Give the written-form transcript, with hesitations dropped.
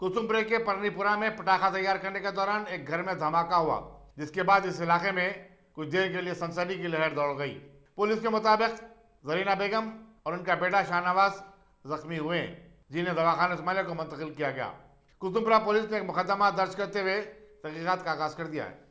कुसुमपुरे के परनीपुरा में पटाखा तैयार करने के दौरान एक घर में धमाका हुआ, जिसके बाद इस इलाके में कुछ देर के लिए सनसनी की लहर दौड़ गई। पुलिस के मुताबिक जरीना बेगम और उनका बेटा शाहनवाज जख्मी हुए, जिन्हें दवाखाने उस्मानिया को मुंतकिल किया गया। कुसुमपुरा पुलिस ने एक मुकदमा दर्ज करते हुए तहकीकात का आगाज कर दिया है।